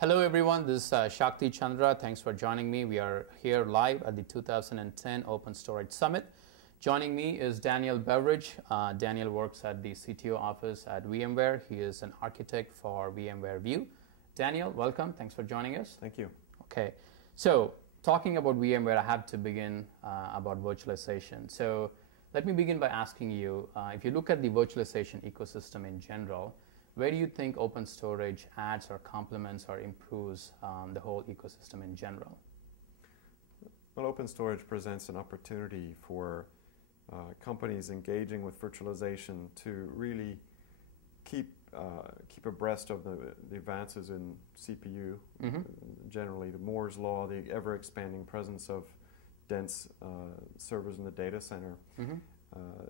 Hello everyone, this is Shakti Chandra. Thanks for joining me. We are here live at the 2010 OpenStorage Summit. Joining me is Daniel Beveridge. Daniel works at the CTO office at VMware. He is an architect for VMware View. Daniel, welcome. Thanks for joining us. Thank you. Okay, so talking about VMware, I have to begin about virtualization. So let me begin by asking you, if you look at the virtualization ecosystem in general, where do you think OpenStorage adds or complements or improves the whole ecosystem in general? Well, OpenStorage presents an opportunity for companies engaging with virtualization to really keep abreast of the advances in CPU, generally the Moore's law, the ever-expanding presence of dense servers in the data center.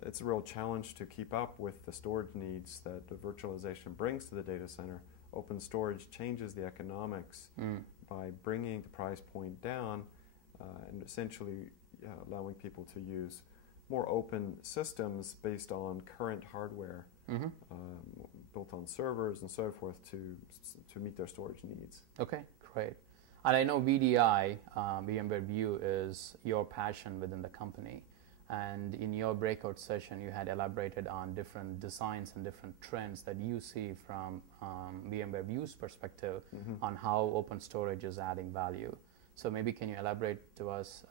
It's a real challenge to keep up with the storage needs that the virtualization brings to the data center. OpenStorage changes the economics by bringing the price point down and essentially allowing people to use more open systems based on current hardware built on servers and so forth to meet their storage needs. Okay, great. And I know VDI, VMware View, is your passion within the company. And in your breakout session, you had elaborated on different designs and different trends that you see from VMware View's perspective on how OpenStorage is adding value. So maybe can you elaborate to us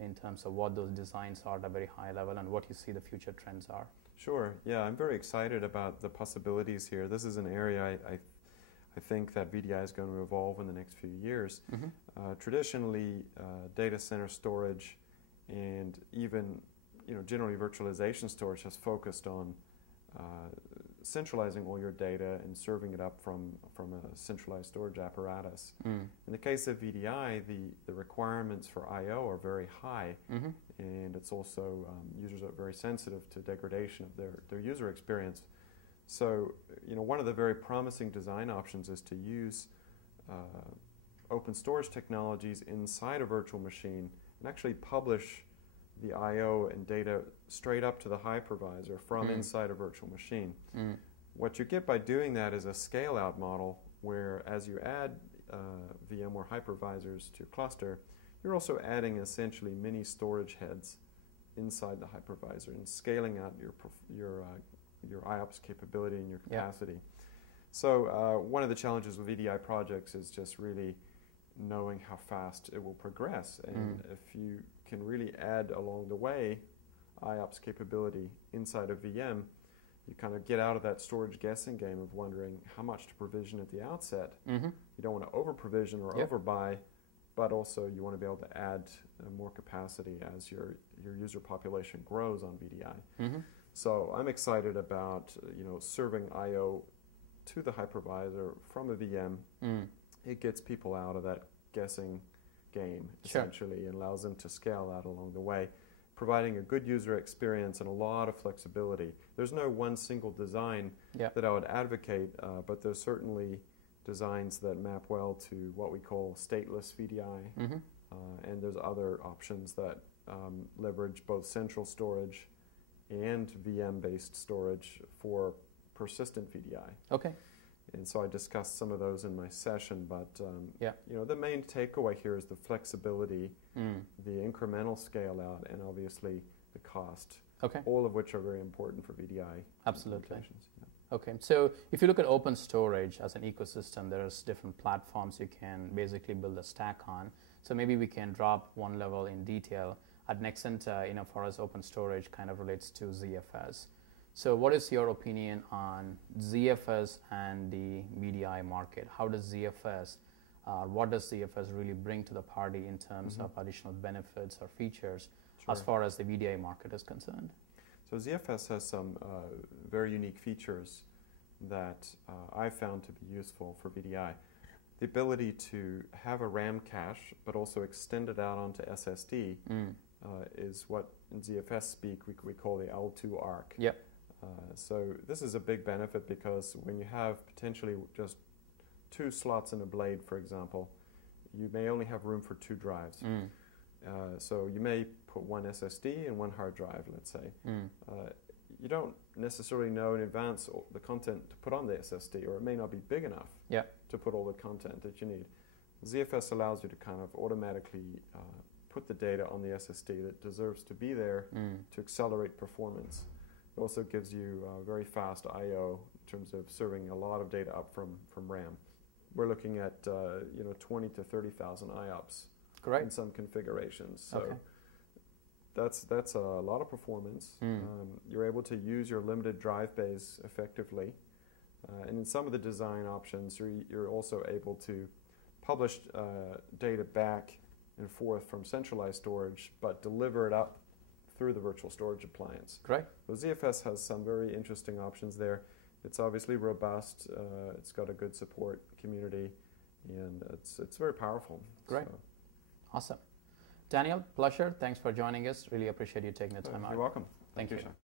in terms of what those designs are at a very high level and what you see the future trends are? Sure. Yeah, I'm very excited about the possibilities here. This is an area I think that VDI is going to evolve in the next few years. Traditionally, data center storage and even generally virtualization storage has focused on centralizing all your data and serving it up from a centralized storage apparatus. In the case of VDI, the requirements for I/O are very high, and it's also users are very sensitive to degradation of their user experience. So, one of the very promising design options is to use open storage technologies inside a virtual machine and actually publish the I/O and data straight up to the hypervisor from inside a virtual machine. What you get by doing that is a scale-out model where as you add VMware hypervisors to your cluster, you're also adding essentially mini storage heads inside the hypervisor and scaling out your IOPS capability and your capacity. So one of the challenges with VDI projects is just really knowing how fast it will progress, and if you can really add along the way IOPS capability inside a VM, you kind of get out of that storage guessing game of wondering how much to provision at the outset. You don't want to over provision or overbuy, but also you want to be able to add more capacity as your user population grows on VDI. So I'm excited about serving I/O to the hypervisor from a VM. It gets people out of that guessing game, essentially, and allows them to scale out along the way, providing a good user experience and a lot of flexibility. There's no one single design that I would advocate, but there's certainly designs that map well to what we call stateless VDI, and there's other options that leverage both central storage and VM-based storage for persistent VDI. Okay. And so I discussed some of those in my session, but the main takeaway here is the flexibility, the incremental scale out, and obviously the cost. Okay. All of which are very important for VDI. Absolutely. Yeah. Okay. So if you look at OpenStorage as an ecosystem, there's different platforms you can basically build a stack on. So maybe we can drop one level in detail. At Nexent, for us, OpenStorage kind of relates to ZFS. So what is your opinion on ZFS and the VDI market? How does ZFS, what does ZFS really bring to the party in terms of additional benefits or features as far as the VDI market is concerned? So ZFS has some very unique features that I found to be useful for VDI. The ability to have a RAM cache, but also extend it out onto SSD is what in ZFS speak we call the L2 arc. So this is a big benefit because when you have potentially just 2 slots in a blade, for example, you may only have room for 2 drives. So you may put one SSD and one hard drive, let's say. you don't necessarily know in advance the content to put on the SSD, or it may not be big enough to put all the content that you need. ZFS allows you to kind of automatically put the data on the SSD that deserves to be there to accelerate performance. It also gives you very fast I/O in terms of serving a lot of data up from RAM. We're looking at 20 to 30,000 IOPS in some configurations. So that's a lot of performance. You're able to use your limited drive bays effectively. And in some of the design options, you're also able to publish data back and forth from centralized storage, but deliver it up through the virtual storage appliance. Great. So ZFS has some very interesting options there. It's obviously robust. It's got a good support community, and it's very powerful. Great. So. Awesome. Daniel, pleasure. Thanks for joining us. Really appreciate you taking the time out. You're welcome. Thank you. Sir.